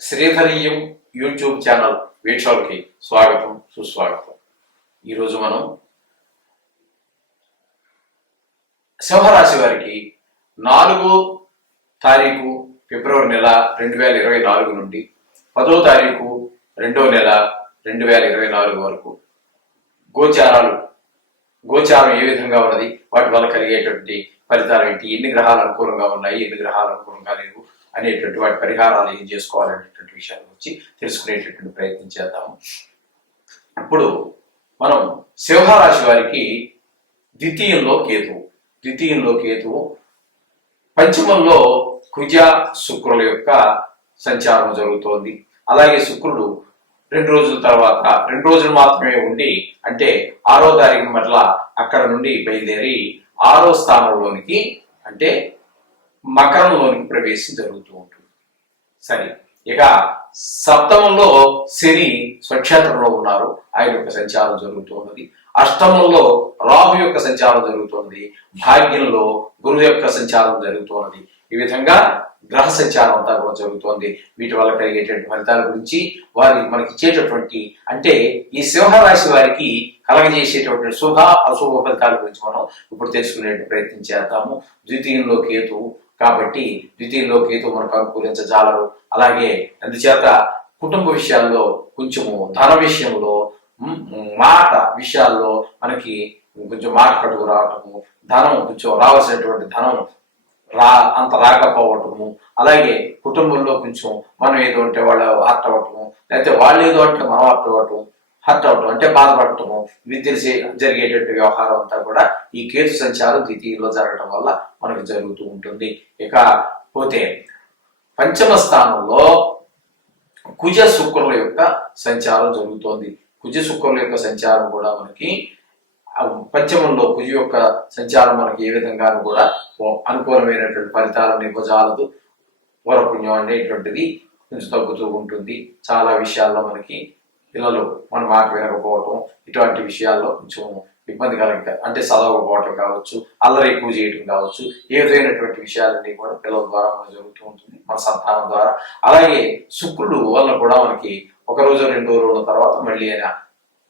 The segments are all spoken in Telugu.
శ్రీధరీయం యూట్యూబ్ ఛానల్ వీక్షకులకి స్వాగతం సుస్వాగతం. ఈరోజు మనం సింహరాశి వారికి నాలుగో తారీఖు ఫిబ్రవరి నెల రెండు వేల ఇరవై నాలుగు నుండి పదో తారీఖు రెండో నెల రెండు వేల ఇరవై నాలుగు వరకు గోచారాలు గోచారం ఏ విధంగా ఉన్నది వాటి వల్ల కలిగేటువంటి ఫలితాలు ఏంటి ఎన్ని గ్రహాలు అనుకూలంగా ఉన్నాయి ఎన్ని గ్రహాలు అనుకూలంగా లేవు అనేటువంటి వాటి పరిహారాలు ఏం చేసుకోవాలనేటువంటి విషయాలు వచ్చి తెలుసుకునేటటువంటి ప్రయత్నం చేద్దాము. ఇప్పుడు మనం సింహరాశి వారికి ద్వితీయంలో కేతువు. ద్వితీయంలో కేతువు పంచమంలో కుజ శుక్రుల యొక్క సంచారం జరుగుతోంది. అలాగే శుక్రుడు రెండు రోజుల తర్వాత రెండు రోజులు మాత్రమే ఉండి అంటే ఆరో తారీఖు మట్ల అక్కడ నుండి బయలుదేరి ఆరో స్థానంలోనికి అంటే మకరంలోనికి ప్రవేశం జరుగుతూ ఉంటుంది. సరే ఇక సప్తమంలో శని స్వక్షేత్రంలో ఉన్నారు. ఆయన యొక్క సంచారం జరుగుతూ ఉన్నది. అష్టమంలో రాహు యొక్క సంచారం జరుగుతోంది భాగ్యంలో గురువు యొక్క సంచారం జరుగుతోంది ఈ విధంగా గ్రహ సంచారం అంతా కూడా జరుగుతోంది వీటి వల్ల కలిగేటువంటి ఫలితాల గురించి వారి మనకి ఇచ్చేటటువంటి అంటే ఈ సింహరాశి వారికి కలగజేసేటటువంటి శుభ అశుభ ఫలితాల గురించి మనం ఇప్పుడు తెలుసుకునే ప్రయత్నం చేద్దాము. ద్వితీయంలో కేతు కాబట్టి ద్వితీయంలో కేతు మనకు అనుకూలించజాలరు అలాగే అందుచేత కుటుంబ విషయాల్లో కొంచెము ధన విషయంలో మాట విషయాల్లో మనకి కొంచెం మాట కట్టుకు రావటము ధనం కొంచెం రావాల్సినటువంటి ధనం రా అంత రాకపోవటము అలాగే కుటుంబంలో కొంచెం మనం ఏదో అంటే వాళ్ళు హర్ట్ అవ్వటము లేకపోతే వాళ్ళు ఏదో అంటే మనం హర్ట్ అవ్వటం హర్ట్ అవటం అంటే బాధపడటము ఇవి తెలిసి జరిగేటువంటి వ్యవహారం అంతా కూడా ఈ కేతు సంచారం ద్వితీయంలో జరగడం వల్ల మనకు జరుగుతూ ఉంటుంది. ఇక పోతే పంచమ స్థానంలో కుజ శుక్రుల యొక్క సంచారం జరుగుతోంది. కుజ శుక్రుల యొక్క సంచారం కూడా మనకి పంచమంలో కుజ యొక్క సంచారం మనకి ఏ విధంగా కూడా అనుకూలమైనటువంటి ఫలితాలను ఇవ్వజాలదు వరపుణ్యం అనేటువంటిది కొంచెం తగ్గుతూ ఉంటుంది. చాలా విషయాల్లో మనకి పిల్లలు మన మాట వినకపోవటం ఇటువంటి విషయాల్లో కొంచెం ఇబ్బంది కలగ అంటే చదవకపోవటం కావచ్చు అల్లరి ఎక్కువ చేయటం కావచ్చు ఏదైనటువంటి విషయాలన్నీ కూడా పిల్లల ద్వారా మనకు జరుగుతూ ఉంటుంది మన సంతానం ద్వారా. అలాగే శుక్రుడు వల్ల కూడా మనకి ఒక రోజు రెండు రోజుల తర్వాత మళ్ళీ ఆయన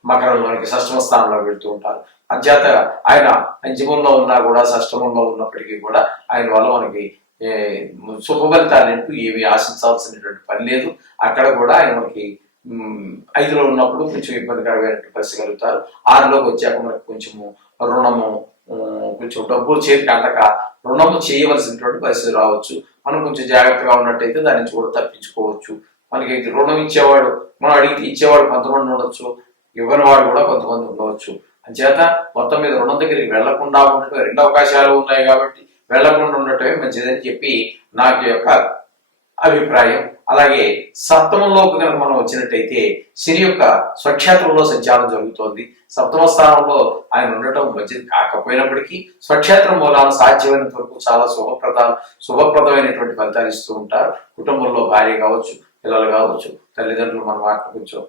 మకరంలోనికి షష్టమ స్థానంలో వెళుతూ ఉంటారు. అధ్యాత ఆయన పంచమంలో ఉన్నా కూడా షష్టమంలో ఉన్నప్పటికీ కూడా ఆయన వల్ల మనకి ఏ, శుభ ఫలితాలంటూ ఏమి ఆశించాల్సినటువంటి పని లేదు. అక్కడ కూడా ఆయన మనకి ఐదులో ఉన్నప్పుడు కొంచెం ఇబ్బందికరమైనటువంటి పరిస్థితి కలుగుతారు. ఆరులోకి వచ్చాక మనకి కొంచెము రుణము కొంచెం డబ్బులు చేతికి అందక రుణము చేయవలసినటువంటి పరిస్థితి రావచ్చు. మనం కొంచెం జాగ్రత్తగా ఉన్నట్టయితే దాని నుంచి కూడా తప్పించుకోవచ్చు. మనకి రుణం ఇచ్చేవాడు మనం అడిగితే ఇచ్చేవాడు కొంతమంది ఉండొచ్చు ఇవ్వని వాడు కూడా కొంతమంది ఉండవచ్చు. అంచేత మొత్తం మీద రుణం దగ్గరికి వెళ్ళకుండా ఉన్నట్టు రెండు అవకాశాలు ఉన్నాయి కాబట్టి వెళ్ళకుండా ఉండటమే మంచిదని చెప్పి నాకు యొక్క అభిప్రాయం. అలాగే సప్తమంలోకి కనుక మనం వచ్చినట్టయితే శని యొక్క స్వక్షేత్రంలో సంచారం జరుగుతోంది. సప్తమ స్థానంలో ఆయన ఉండటం మంచిది కాకపోయినప్పటికీ స్వక్షేత్రం మూలాన సాధ్యమైనంత వరకు చాలా శుభప్రద శుభప్రదమైనటువంటి ఫలితాలు ఇస్తూ ఉంటారు. కుటుంబంలో భార్య కావచ్చు పిల్లలు కావచ్చు తల్లిదండ్రులు మన మాట కొంచెం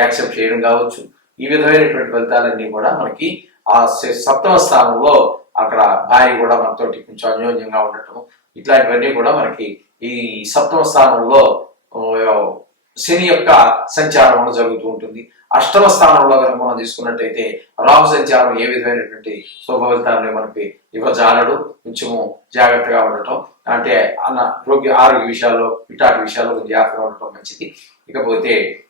యాక్సెప్ట్ చేయడం కావచ్చు. ఈ విధమైనటువంటి ఫలితాలన్నీ కూడా మనకి ఆ సప్తమ స్థానంలో అక్కడ భార్య కూడా మనతోటి కొంచెం అన్యోన్యంగా ఉండటం ఇట్లాంటివన్నీ కూడా మనకి ఈ సప్తమ స్థానంలో శని యొక్క సంచారం జరుగుతూ ఉంటుంది. అష్టమ స్థానంలో కనుక మనం తీసుకున్నట్టయితే రాహు సంచారం ఏ విధమైనటువంటి శుభ మనకి ఇవ్వజాలడు. కొంచెము జాగ్రత్తగా ఉండటం. అంటే అన్న ఆరోగ్య ఆరోగ్య విషయాల్లో ఇటాటి విషయాల్లో కొంచెం జాగ్రత్తగా ఉండటం మంచిది. ఇకపోతే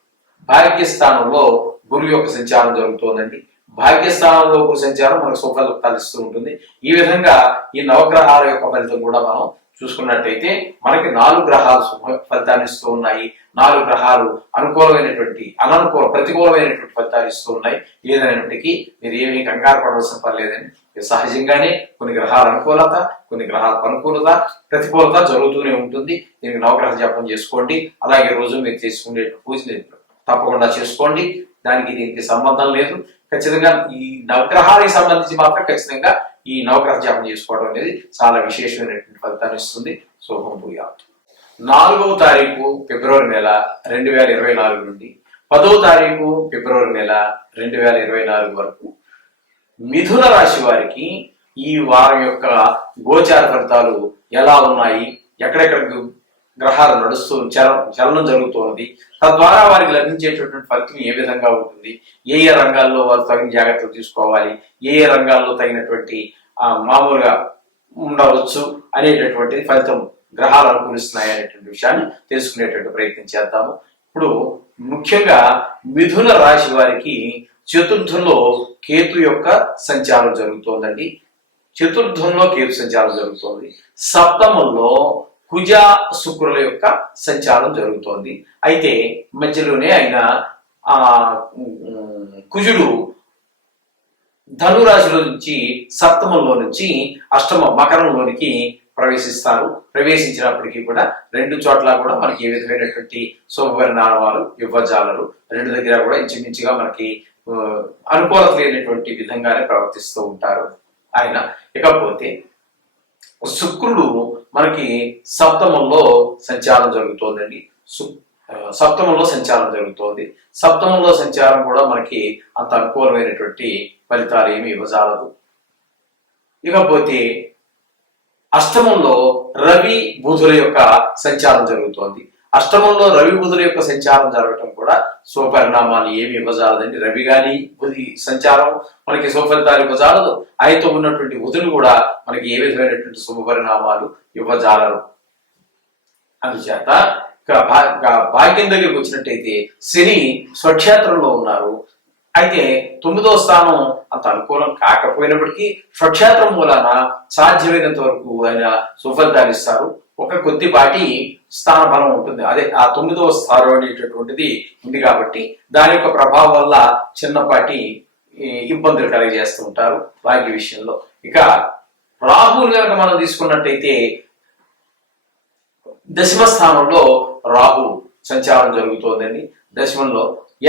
భాగ్యస్థానంలో గురువు యొక్క సంచారం జరుగుతోందండి. భాగ్యస్థానంలో గురు సంచారం మనకు శుభ ఇస్తూ ఉంటుంది. ఈ విధంగా ఈ నవగ్రహాల యొక్క ఫలితం కూడా మనం చూసుకున్నట్టయితే మనకి నాలుగు గ్రహాలు శుభ ఫలితాలు ఇస్తూ ఉన్నాయి. నాలుగు గ్రహాలు అనుకూలమైనటువంటి అననుకూల ప్రతికూలమైనటువంటి ఫలితాలు ఇస్తూ ఉన్నాయి. ఏదైనప్పటికీ మీరు ఏమీ కంగారు పడవలసిన పని ఇది సహజంగానే కొన్ని గ్రహాల అనుకూలత కొన్ని గ్రహాల అనుకూలత ప్రతికూలత జరుగుతూనే ఉంటుంది. దీనికి నవగ్రహ జపం చేసుకోండి. అలాగే రోజు మీరు చేసుకునే పూజ తప్పకుండా చేసుకోండి. దానికి దీనికి సంబంధం లేదు. ఖచ్చితంగా ఈ నవగ్రహానికి సంబంధించి మాత్రం ఖచ్చితంగా ఈ నవగ్రహ జాపం చేసుకోవడం అనేది చాలా విశేషమైనటువంటి ఫలితాన్ని ఇస్తుంది. శుభం భూయాత్. నాలుగవ తారీఖు ఫిబ్రవరి నెల రెండు వేల ఇరవై నాలుగు నుండి పదవ తారీఖు ఫిబ్రవరి నెల రెండు వేల ఇరవై నాలుగు వరకు మిథున రాశి వారికి ఈ వారం యొక్క గోచార ఫలితాలు ఎలా ఉన్నాయి? ఎక్కడెక్కడ గ్రహాలు నడుస్తూ చల చలనం జరుగుతున్నది తద్వారా వారికి లభించేటటువంటి ఫలితం ఏ విధంగా ఉంటుంది? ఏ ఏ రంగాల్లో వారు తగిన జాగ్రత్తలు తీసుకోవాలి? ఏ ఏ రంగాల్లో తగినటువంటి మామూలుగా ఉండవచ్చు అనేటటువంటి ఫలితం గ్రహాలు అనుకూలిస్తున్నాయి అనేటువంటి విషయాన్ని తెలుసుకునేటువంటి ప్రయత్నం చేద్దాము. ఇప్పుడు ముఖ్యంగా మిథున రాశి వారికి చతుర్థంలో కేతు యొక్క సంచారం జరుగుతోందండి. చతుర్థంలో కేతు సంచారం జరుగుతోంది. సప్తమంలో కుజ శుక్రుల యొక్క సంచారం జరుగుతోంది. అయితే మధ్యలోనే ఆయన ఆ కుజుడు ధనురాశిలో నుంచి సప్తమంలో నుంచి అష్టమ మకరంలోనికి ప్రవేశిస్తారు. ప్రవేశించినప్పటికీ కూడా రెండు చోట్ల కూడా మనకి ఏ విధమైనటువంటి శుభపరిణామాలు ఇవ్వజాలరు. రెండు దగ్గర కూడా ఇంచుమించుగా మనకి అనుకూలత లేనటువంటి విధంగానే ప్రవర్తిస్తూ ఉంటారు ఆయన. ఇకపోతే శుక్రుడు మనకి సప్తమంలో సంచారం జరుగుతోందండి. సు- సప్తమంలో సంచారం జరుగుతోంది. సప్తమంలో సంచారం కూడా మనకి అంత అనుకూలమైనటువంటి ఫలితాలు ఏమి ఇవ్వజాలదు. ఇకపోతే అష్టమంలో రవి బుధుల యొక్క సంచారం జరుగుతోంది. అష్టమంలో రవి బుధుల యొక్క సంచారం జరగటం కూడా స్వపరిణామాలు ఏమి ఇవ్వజాలదండి. రవి గాని బుధి సంచారం మనకి స్వఫలితాలు ఇవ్వజాలదు. ఆయనతో ఉన్నటువంటి బుధులు కూడా మనకి ఏ విధమైనటువంటి శుభ పరిణామాలు ఇవ్వజాలరు. అందుచేత భాగ్యం దగ్గరికి వచ్చినట్టయితే శని స్వక్షేత్రంలో ఉన్నారు. అయితే తొమ్మిదో స్థానం అంత అనుకూలం కాకపోయినప్పటికీ స్వక్షేత్రం మూలాన సాధ్యమైనంత వరకు ఆయన సుఫలితాలు ఇస్తారు. ఒక కొద్దిపాటి స్థాన బలం ఉంటుంది. అదే ఆ తొమ్మిదవ స్థానం అనేటటువంటిది ఉంది కాబట్టి దాని యొక్క ప్రభావం వల్ల చిన్నపాటి ఇబ్బందులు కలిగజేస్తూ ఉంటారు భాగ్య విషయంలో. ఇక రాహుల్ కనుక మనం తీసుకున్నట్టయితే దశమ స్థానంలో రాహు సంచారం జరుగుతోందండి. దశమంలో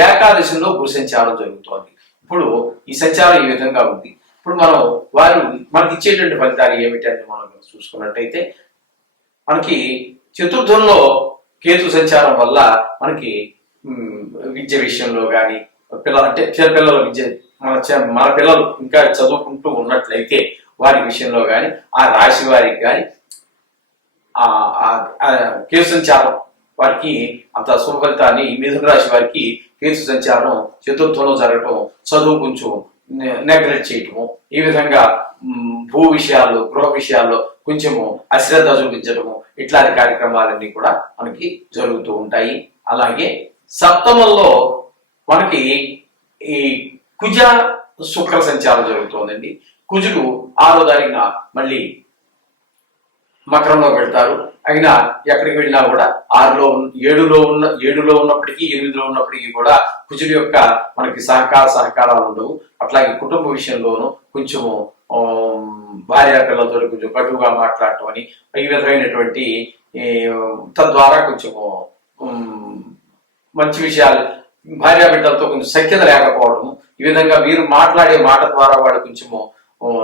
ఏకాదశంలో గురు సంచారం జరుగుతోంది. ఇప్పుడు ఈ సంచారం ఈ విధంగా ఉంది. ఇప్పుడు మనం వారు మనకి ఇచ్చేటువంటి ఫలితాలు ఏమిటని మనం చూసుకున్నట్టయితే మనకి చతుర్థంలో కేతు సంచారం వల్ల మనకి విద్య విషయంలో కానీ పిల్లలు అంటే పిల్లల విద్య మన మన పిల్లలు ఇంకా చదువుకుంటూ ఉన్నట్లయితే వారి విషయంలో కానీ ఆ రాశి వారికి కానీ కేసు సంచారం వారికి అంత శుభఫలితాన్ని మిథున రాశి వారికి కేసు సంచారం చతుర్థంలో జరగటం చదువు కొంచెం నెగ్లెక్ట్ చేయటము ఈ విధంగా భూ విషయాల్లో గృహ విషయాల్లో కొంచెము అశ్రద్ధ చూపించడము ఇట్లాంటి కార్యక్రమాలన్నీ కూడా మనకి జరుగుతూ ఉంటాయి. అలాగే సప్తమంలో మనకి ఈ కుజ శుక్ర సంచారం జరుగుతోందండి. కుజుడు ఆరో తారీఖున మళ్ళీ మకరంలో పెడతారు అయినా ఎక్కడికి వెళ్ళినా కూడా ఆరులో ఉన్న- ఏడులో ఉన్న ఏడులో ఉన్నప్పటికీ ఎనిమిదిలో ఉన్నప్పటికీ కూడా కుజుడి యొక్క మనకి సహకార సహకారాలు ఉండవు. అట్లాగే కుటుంబ విషయంలోనూ కొంచెము భార్య పిల్లలతో కొంచెం కటువుగా మాట్లాడటం అని ఈ విధమైనటువంటి తద్వారా కొంచెము మంచి విషయాలు భార్య బిడ్డలతో కొంచెం సఖ్యత లేకపోవడము ఈ విధంగా మీరు మాట్లాడే మాట ద్వారా వాడు కొంచెము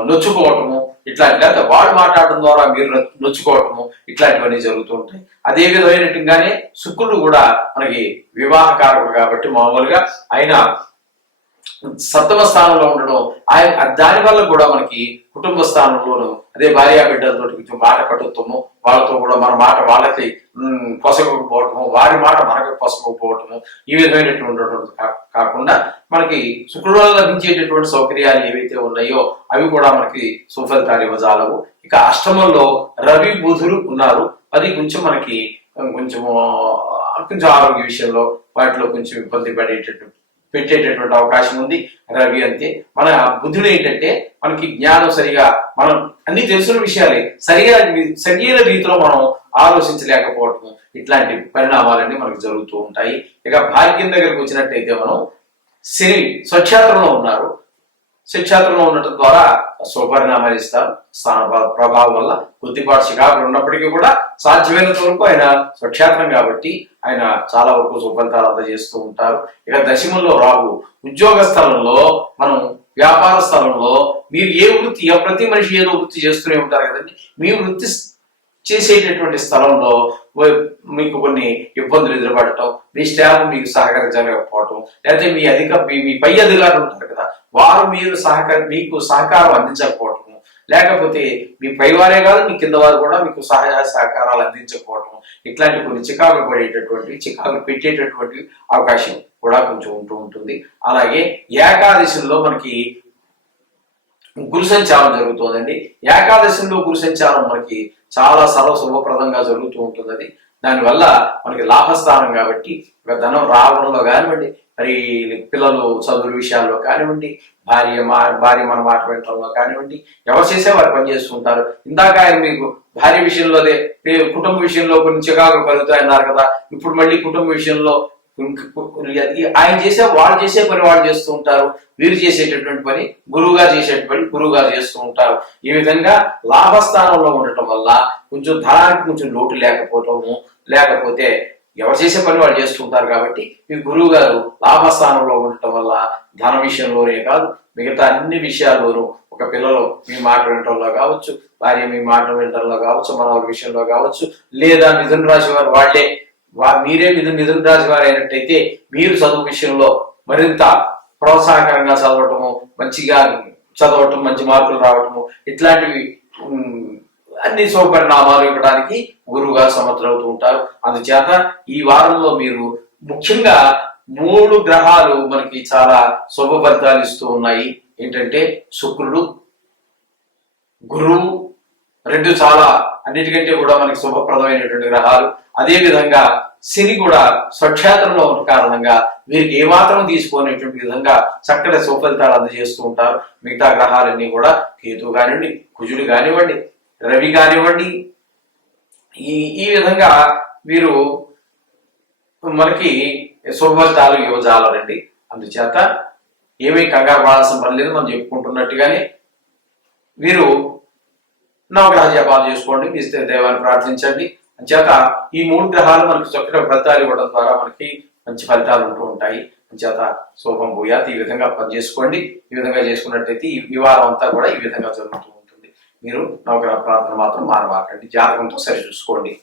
నొచ్చుకోవటము ఇట్లాంటి లేకపోతే వాడు మాట్లాడడం ద్వారా మీరు నొచ్చుకోవటము ఇట్లాంటివన్నీ జరుగుతూ ఉంటాయి. అదే విధమైనట్టుగానే శుక్రుడు కూడా మనకి వివాహకారకుడు కాబట్టి మామూలుగా ఆయన సప్తమ స్థానంలో ఉండడం ఆయన దాని వల్ల కూడా మనకి కుటుంబ స్థానంలోను అదే భార్య బిడ్డలతో కొంచెం మాట కట్టుతాము వాళ్ళతో కూడా మన మాట వాళ్ళకి పొసగకపోవటము వారి మాట మనకి పొసగకపోవటము ఈ విధమైనటువంటి కా- కాకుండా మనకి శుక్రవారం లభించేటటువంటి సౌకర్యాలు ఏవైతే ఉన్నాయో అవి కూడా మనకి సుఫలితాలు ఇవ్వజాలవు. ఇక అష్టమంలో రవి బుధులు ఉన్నారు. అది కొంచెం మనకి కొంచెం కొంచెం ఆరోగ్య విషయంలో వాటిలో కొంచెం ఇబ్బంది పడేటట్టు పెట్టేటటువంటి అవకాశం ఉంది రవి అంతే మన బుద్ధుడు ఏంటంటే మనకి జ్ఞానం సరిగా మనం అన్ని తెలుసున్న విషయాలే. సరిగా సరైన రీతిలో మనం ఆలోచించలేకపోవటం ఇట్లాంటి పరిణామాలన్నీ మనకు జరుగుతూ ఉంటాయి. ఇక భాగ్యం దగ్గరకు వచ్చినట్టయితే మనం శని స్వచ్ఛాతంలో ఉన్నారు. స్వచ్ఛాతంలో ఉండటం ద్వారా స్వపరిణామాలు ఇస్తారు. స్థాన ప్రభావం వల్ల కొద్దిపాటు శిఖాకులు ఉన్నప్పటికీ కూడా సాధ్యమైనంత వరకు ఆయన స్వచ్ఛాతం కాబట్టి ఆయన చాలా వరకు సుఫలితాలు అందజేస్తూ ఉంటారు. ఇక దశమంలో రాహు. ఉద్యోగ స్థలంలో మనం వ్యాపార స్థలంలో మీరు ఏ వృత్తి ప్రతి మనిషి ఏదో వృత్తి చేస్తూనే ఉంటారు కదండి. మీ వృత్తి చేసేటటువంటి స్థలంలో మీకు కొన్ని ఇబ్బందులు ఎదురుపడటం మీ స్టాఫ్ మీకు సహకరించలేకపోవటం లేకపోతే మీ అధిక మీ మీ పై అధికారులు ఉంటారు కదా వారు మీరు సహకరి మీకు సహకారం అందించకపోవటము లేకపోతే మీ పైవారే కాదు మీ కింద వారు కూడా మీకు సహాయ సహకారాలు అందించకపోవటం ఇట్లాంటి కొన్ని చికాకు పడేటటువంటి చికాకులు పెట్టేటటువంటి అవకాశం కూడా కొంచెం ఉంటూ ఉంటుంది. అలాగే ఏకాదశిలో మనకి గురు సంచారం జరుగుతుందండి. ఏకాదశిలో గురు సంచారం మనకి చాలా సర్వ శుభప్రదంగా జరుగుతూ ఉంటుంది అది దానివల్ల మనకి లాభస్థానం కాబట్టి ఒక ధనం రావడంలో కానివ్వండి మరి పిల్లలు చదువుల విషయాల్లో కానివ్వండి భార్య మా భార్య మన మాట వినటంలో కానివ్వండి ఎవరు చేసే వారు పనిచేస్తుంటారు ఇందాక ఆయన మీకు భార్య విషయంలో అదే కుటుంబ విషయంలో కొన్ని చికాకులు కలుగుతాయన్నారు కదా. ఇప్పుడు మళ్ళీ కుటుంబ విషయంలో ఆయన చేసే వాళ్ళు చేసే పని వాళ్ళు చేస్తూ ఉంటారు. వీరు చేసేటటువంటి పని గురువు గారు చేసేటువంటి పని గురువు గారు చేస్తూ ఉంటారు. ఈ విధంగా లాభస్థానంలో ఉండటం వల్ల కొంచెం ధనానికి కొంచెం లోటు లేకపోవటము లేకపోతే ఎవరు చేసే పని వాళ్ళు చేస్తుంటారు కాబట్టి ఈ గురువు గారు లాభస్థానంలో ఉండటం వల్ల ధన విషయంలోనే కాదు మిగతా అన్ని విషయాల్లోనూ ఒక పిల్లలు మీ మాట వినటంలో కావచ్చు భార్య మీ మాట వినటంలో కావచ్చు మన విషయంలో కావచ్చు లేదా మిథున రాశి వారు వాళ్ళే మీరే మిథున మిథున రాశి వారు అయినట్టయితే మీరు చదువు విషయంలో మరింత ప్రోత్సాహకరంగా చదవటము మంచిగా చదవటం మంచి మార్కులు రావటము ఇట్లాంటివి అన్ని శుభపరిణామాలు ఇవ్వడానికి గురువుగా సమర్థులవుతూ ఉంటారు. అందుచేత ఈ వారంలో మీరు ముఖ్యంగా మూడు గ్రహాలు మనకి చాలా శుభ ఫలితాలు ఇస్తూ ఉన్నాయి. ఏంటంటే శుక్రుడు గురువు రెండు చాలా అన్నిటికంటే కూడా మనకి శుభప్రదమైనటువంటి గ్రహాలు. అదే విధంగా శని కూడా స్వక్షేత్రంలో ఉన్న కారణంగా వీరికి ఏమాత్రం తీసుకోనేటువంటి విధంగా చక్కటి సుఫలితాలు అందజేస్తూ ఉంటారు. మిగతా గ్రహాలన్నీ కూడా కేతు కానివ్వండి కుజుడు కానివ్వండి రవి కానివ్వండి. ఈ ఈ విధంగా వీరు మనకి శుభఫలితాలు యువజాలరండి అందుచేత ఏమీ కంగారు పడాల్సిన పని లేదు. మనం చెప్పుకుంటున్నట్టుగానే వీరు నవగ్రహ జపాలు చేసుకోండి మీ ఇష్ట దైవాన్ని ప్రార్థించండి. అంచేత ఈ మూడు గ్రహాలు మనకి చక్కగా ఫలితాలు ఇవ్వడం ద్వారా మనకి మంచి ఫలితాలు ఉంటూ ఉంటాయి. అంచేత శోభం భూయాత్ ఈ విధంగా పని చేసుకోండి ఈ విధంగా చేసుకున్నట్టయితే ఈ ఈ వారం అంతా కూడా ఈ విధంగా జరుగుతూ ఉంటుంది. మీరు నవగ్రహ ప్రార్థన మాత్రం మానవాకండి జాతకంతో సరి చూసుకోండి.